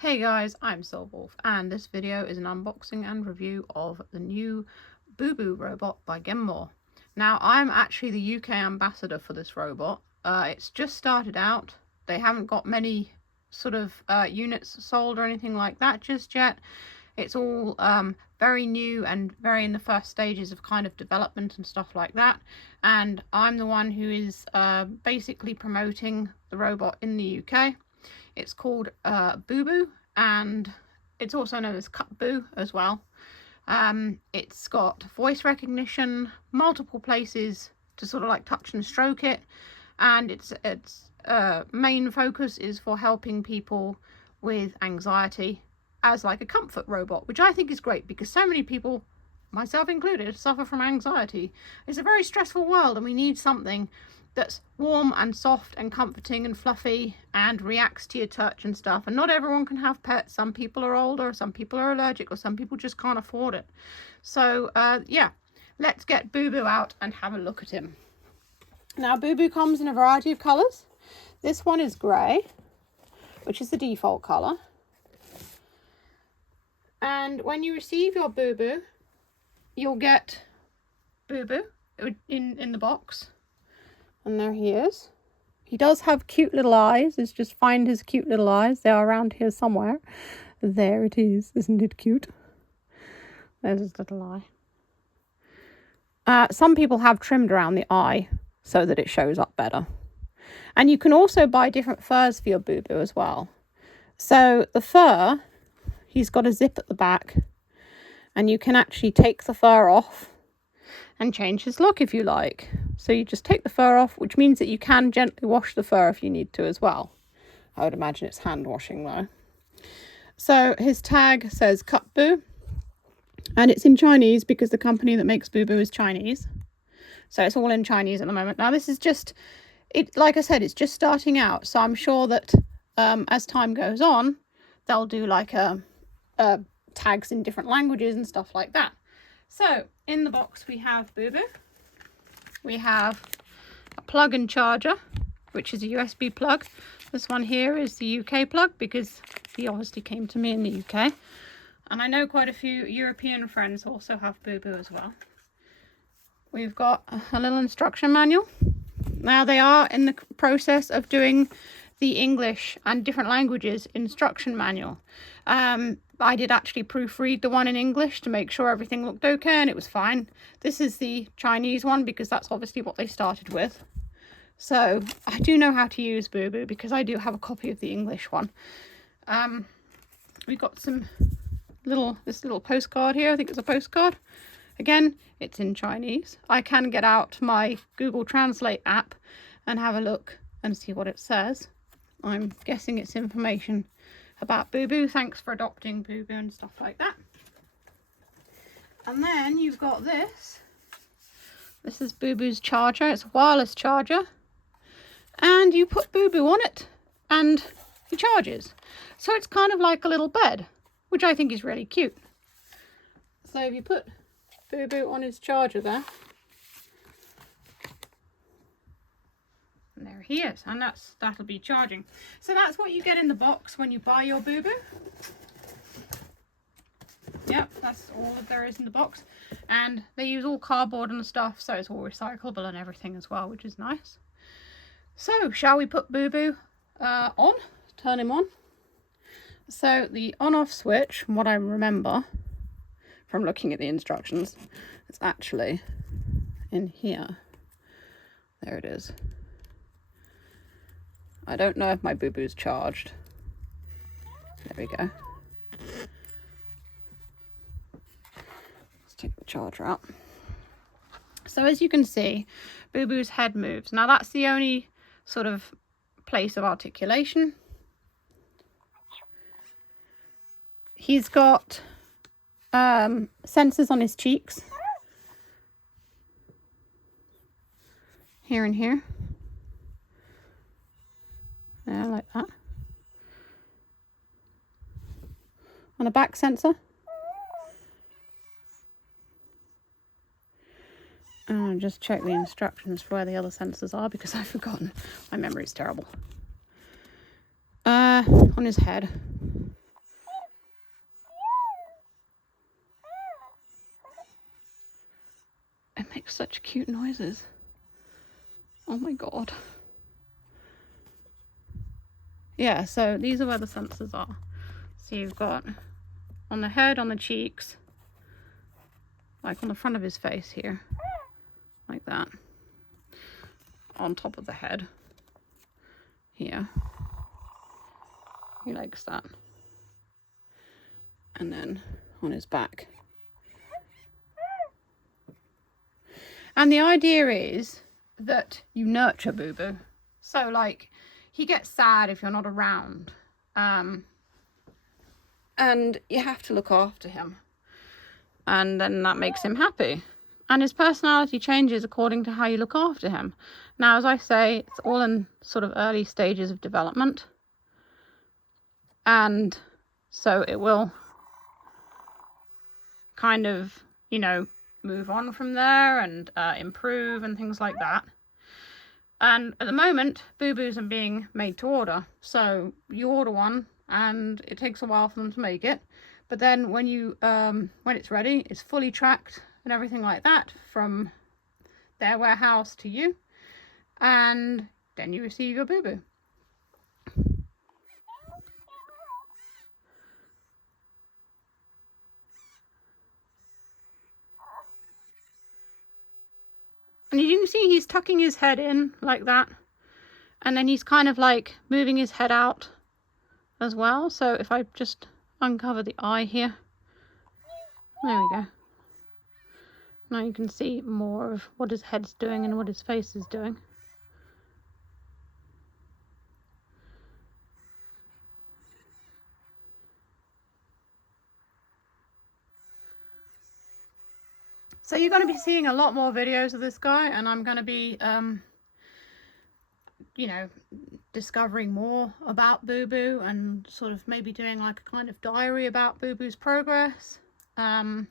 Hey guys, I'm Soulwolf, and this video is an unboxing and review of the new BooBoo robot by Genmoor. Now, I'm actually the UK ambassador for this robot. It's just started out. They haven't got many sort of units sold or anything like that just yet. It's all very new and very in the first stages of kind of development and stuff like that. And I'm the one who is basically promoting the robot in the UK. It's called BooBoo, and it's also known as Cupboo as well. It's got voice recognition, multiple places to sort of like touch and stroke it, and its main focus is for helping people with anxiety as like a comfort robot, which I think is great because so many people, myself included, suffer from anxiety. It's a very stressful world, and we need something that's warm and soft and comforting and fluffy and reacts to your touch and stuff. And not everyone can have pets. Some people are older, some people are allergic, or some people just can't afford it. So yeah, let's get BooBoo out and have a look at him. Now, BooBoo comes in a variety of colours. This one is grey, which is the default colour. And when you receive your BooBoo, you'll get BooBoo in the box. And there he is. He does have cute little eyes. Let's just find his cute little eyes. They are around here somewhere. There it is. Isn't it cute? There's his little eye. Some people have trimmed around the eye so that it shows up better. And you can also buy different furs for your BooBoo as well. So the fur, he's got a zip at the back, and you can actually take the fur off and change his look if you like. So you just take the fur off, which means that you can gently wash the fur if you need to as well. I would imagine it's hand washing though. So his tag says Cupboo, and it's in Chinese because the company that makes BooBoo is Chinese. So it's all in Chinese at the moment. Now this is just, like I said, it's just starting out. So I'm sure that as time goes on, they'll do like tags in different languages and stuff like that. So in the box we have BooBoo. We have a plug and charger, which is a USB plug. This one here is the UK plug because he obviously came to me in the UK. And I know quite a few European friends also have BooBoo as well. We've got a little instruction manual. Now they are in the process of doing the English and different languages instruction manual. I did actually proofread the one in English to make sure everything looked okay, and it was fine. This is the Chinese one because that's obviously what they started with. So I do know how to use BooBoo because I do have a copy of the English one. We've got this little postcard here. I think it's a postcard. Again, it's in Chinese. I can get out my Google Translate app and have a look and see what it says. I'm guessing it's information about BooBoo. Thanks for adopting BooBoo and stuff like that. And then you've got this. This is BooBoo's charger. It's a wireless charger. And you put BooBoo on it and he charges. So it's kind of like a little bed, which I think is really cute. So if you put BooBoo on his charger there, and there he is, and that'll be charging. So that's what you get in the box when you buy your BooBoo. Yep, that's all that there is in the box. And they use all cardboard and stuff, so it's all recyclable and everything as well, which is nice. So shall we put BooBoo on? Turn him on. So the on-off switch, from what I remember from looking at the instructions, it's actually in here. There it is. I don't know if my BooBoo's charged. There we go. Let's take the charger out. So as you can see, BooBoo's head moves. Now that's the only sort of place of articulation. He's got sensors on his cheeks. Here and here. Yeah, like that. And a back sensor. And just check the instructions for where the other sensors are because I've forgotten. My memory is terrible. On his head. makes such cute noises. Oh my god. Yeah, so these are where the sensors are. So you've got on the head, on the cheeks, like on the front of his face here, like that. On top of the head, here. He likes that. And then on his back. And the idea is that you nurture BooBoo. So like, he gets sad if you're not around. And you have to look after him. And then that makes him happy. And his personality changes according to how you look after him. Now, as I say, it's all in sort of early stages of development. And so it will kind of, you know, move on from there and improve and things like that. And at the moment, BooBoos are being made to order. So you order one and it takes a while for them to make it. But then when you when it's ready, it's fully tracked and everything like that from their warehouse to you. And then you receive your BooBoo. And you can see he's tucking his head in like that. And then he's kind of like moving his head out as well. So if I just uncover the eye here. There we go. Now you can see more of what his head's doing and what his face is doing. So you're going to be seeing a lot more videos of this guy, and I'm going to be, you know, discovering more about BooBoo and sort of maybe doing like a kind of diary about BooBoo's progress. And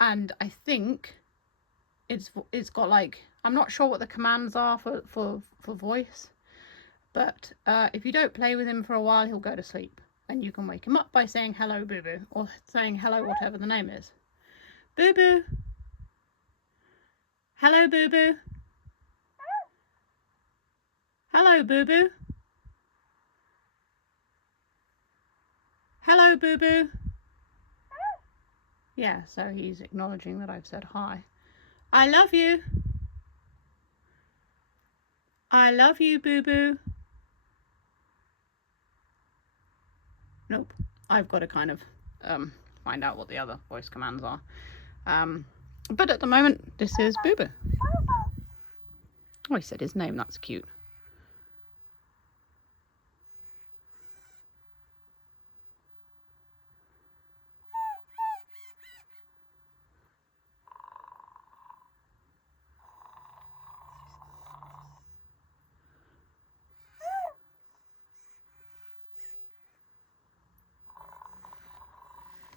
I think it's got like, I'm not sure what the commands are for voice, but if you don't play with him for a while, he'll go to sleep, and you can wake him up by saying hello BooBoo, or saying hello whatever the name is. BooBoo. Hello, BooBoo. Hello, BooBoo. Hello, BooBoo. Yeah, so he's acknowledging that I've said hi. I love you. I love you, BooBoo. Nope. I've got to kind of find out what the other voice commands are. But at the moment, this is BooBoo. Oh, he said his name. That's cute.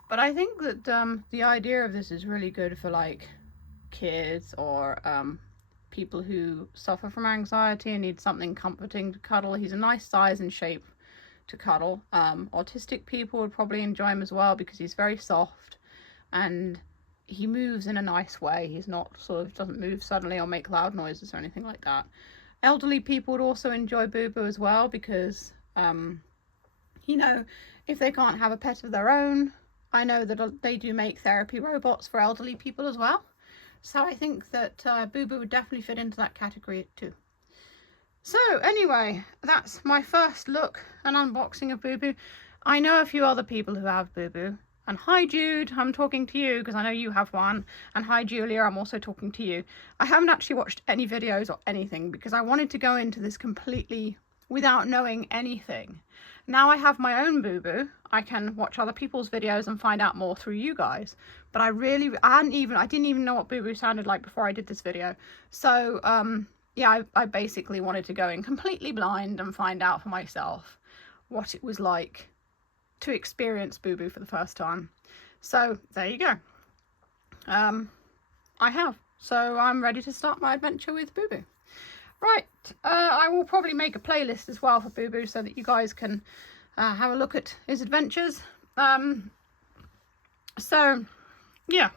But I think that the idea of this is really good for like kids or people who suffer from anxiety and need something comforting to cuddle. He's a nice size and shape to cuddle. Autistic people would probably enjoy him as well because he's very soft and he moves in a nice way. He's not sort of, doesn't move suddenly or make loud noises or anything like that. Elderly people would also enjoy BooBoo as well because, you know, if they can't have a pet of their own, I know that they do make therapy robots for elderly people as well. So I think that BooBoo would definitely fit into that category too. So anyway, that's my first look and unboxing of BooBoo. I know a few other people who have BooBoo. And hi Jude, I'm talking to you because I know you have one. And hi Julia, I'm also talking to you. I haven't actually watched any videos or anything because I wanted to go into this completely without knowing anything. Now I have my own BooBoo. I can watch other people's videos and find out more through you guys. But I didn't even know what BooBoo sounded like before I did this video. So yeah, I basically wanted to go in completely blind and find out for myself what it was like to experience BooBoo for the first time. So there you go. I have. So I'm ready to start my adventure with BooBoo. Right, I will probably make a playlist as well for BooBoo so that you guys can have a look at his adventures. So, yeah,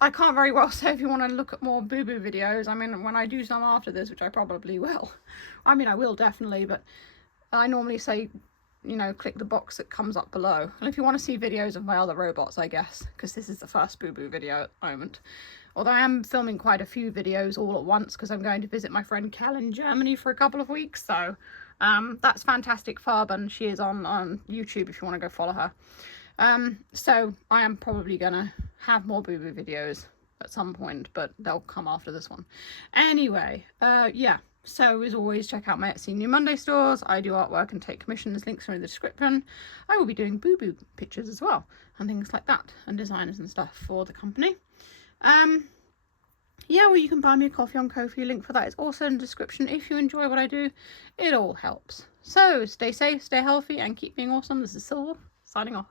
I can't very well say if you want to look at more BooBoo videos. I mean, when I do some after this, which I probably will. I mean, I will definitely, but I normally say, you know, click the box that comes up below. And if you want to see videos of my other robots, I guess, because this is the first BooBoo video at the moment. Although I am filming quite a few videos all at once because I'm going to visit my friend Kel in Germany for a couple of weeks. So that's Fantastic Fub, and she is on YouTube if you want to go follow her. So I am probably gonna have more BooBoo videos at some point, but they'll come after this one. Anyway, yeah. So as always, check out my Etsy New Monday stores. I do artwork and take commissions. Links are in the description. I will be doing BooBoo pictures as well, and things like that, and designers and stuff for the company. Yeah, well, you can buy me a coffee on Ko-fi. Link for that is also in the description. If you enjoy what I do, it all helps. So stay safe, stay healthy, and keep being awesome. This is Silver, signing off.